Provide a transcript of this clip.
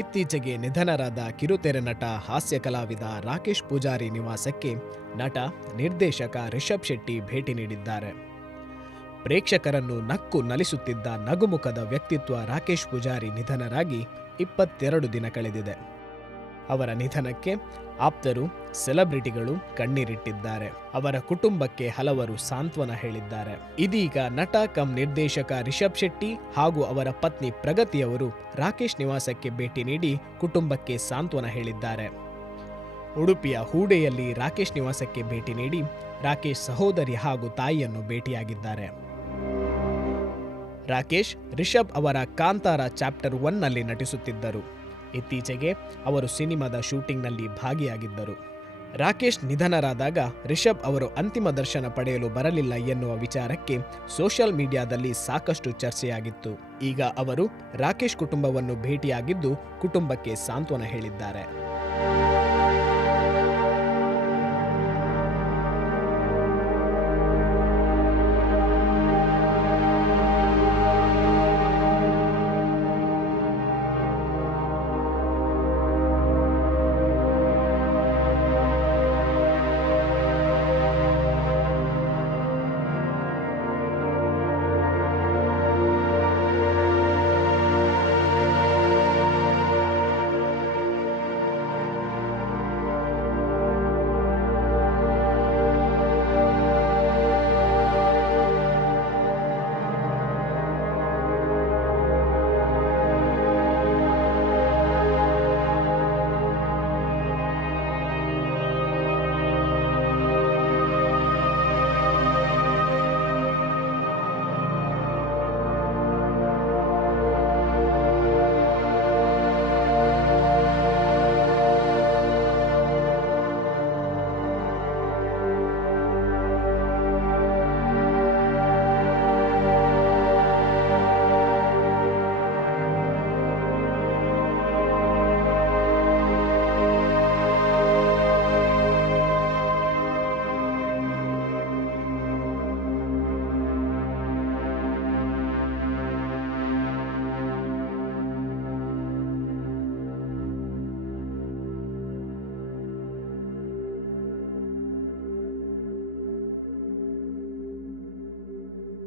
ಇತ್ತೀಚೆಗೆ ನಿಧನರಾದ ಕಿರುತೆರೆ ನಟ ಹಾಸ್ಯ ಕಲಾವಿದ ರಾಕೇಶ್ ಪೂಜಾರಿ ನಿವಾಸಕ್ಕೆ ನಟ ನಿರ್ದೇಶಕ ರಿಷಬ್ ಶೆಟ್ಟಿ ಭೇಟಿ ನೀಡಿದ್ದಾರೆ. ಪ್ರೇಕ್ಷಕರನ್ನು ನಕ್ಕು ನಲಿಸುತ್ತಿದ್ದ ನಗುಮುಖದ ವ್ಯಕ್ತಿತ್ವ ರಾಕೇಶ್ ಪೂಜಾರಿ ನಿಧನರಾಗಿ 22 ದಿನ ಕಳೆದಿದೆ. ಅವರ ನಿಧನಕ್ಕೆ ಆಪ್ತರು, ಸೆಲೆಬ್ರಿಟಿಗಳು ಕಣ್ಣೀರಿಟ್ಟಿದ್ದಾರೆ. ಅವರ ಕುಟುಂಬಕ್ಕೆ ಹಲವರು ಸಾಂತ್ವನ ಹೇಳಿದ್ದಾರೆ. ಇದೀಗ ನಟ ಕಮ್ ನಿರ್ದೇಶಕ ರಿಷಬ್ ಶೆಟ್ಟಿ ಹಾಗೂ ಅವರ ಪತ್ನಿ ಪ್ರಗತಿಯವರು ರಾಕೇಶ್ ನಿವಾಸಕ್ಕೆ ಭೇಟಿ ನೀಡಿ ಕುಟುಂಬಕ್ಕೆ ಸಾಂತ್ವನ ಹೇಳಿದ್ದಾರೆ. ಉಡುಪಿಯ ಹೂಡೆಯಲ್ಲಿ ರಾಕೇಶ್ ನಿವಾಸಕ್ಕೆ ಭೇಟಿ ನೀಡಿ ರಾಕೇಶ್ ಸಹೋದರಿ ಹಾಗೂ ತಾಯಿಯನ್ನು ಭೇಟಿಯಾಗಿದ್ದಾರೆ. ರಾಕೇಶ್ ರಿಷಬ್ ಅವರ ಕಾಂತಾರ ಚಾಪ್ಟರ್ 1ನಲ್ಲಿ ನಟಿಸುತ್ತಿದ್ದರು. ಇತ್ತೀಚೆಗೆ ಅವರು ಸಿನಿಮಾದ ಶೂಟಿಂಗ್ನಲ್ಲಿ ಭಾಗಿಯಾಗಿದ್ದರು. ರಾಕೇಶ್ ನಿಧನರಾದಾಗ ರಿಷಬ್ ಅವರು ಅಂತಿಮ ದರ್ಶನ ಪಡೆಯಲು ಬರಲಿಲ್ಲ ಎನ್ನುವ ವಿಚಾರಕ್ಕೆ ಸೋಷಿಯಲ್ ಮೀಡಿಯಾದಲ್ಲಿ ಸಾಕಷ್ಟು ಚರ್ಚೆಯಾಗಿತ್ತು. ಈಗ ಅವರು ರಾಕೇಶ್ ಕುಟುಂಬವನ್ನು ಭೇಟಿಯಾಗಿದ್ದು ಕುಟುಂಬಕ್ಕೆ ಸಾಂತ್ವನ ಹೇಳಿದ್ದಾರೆ.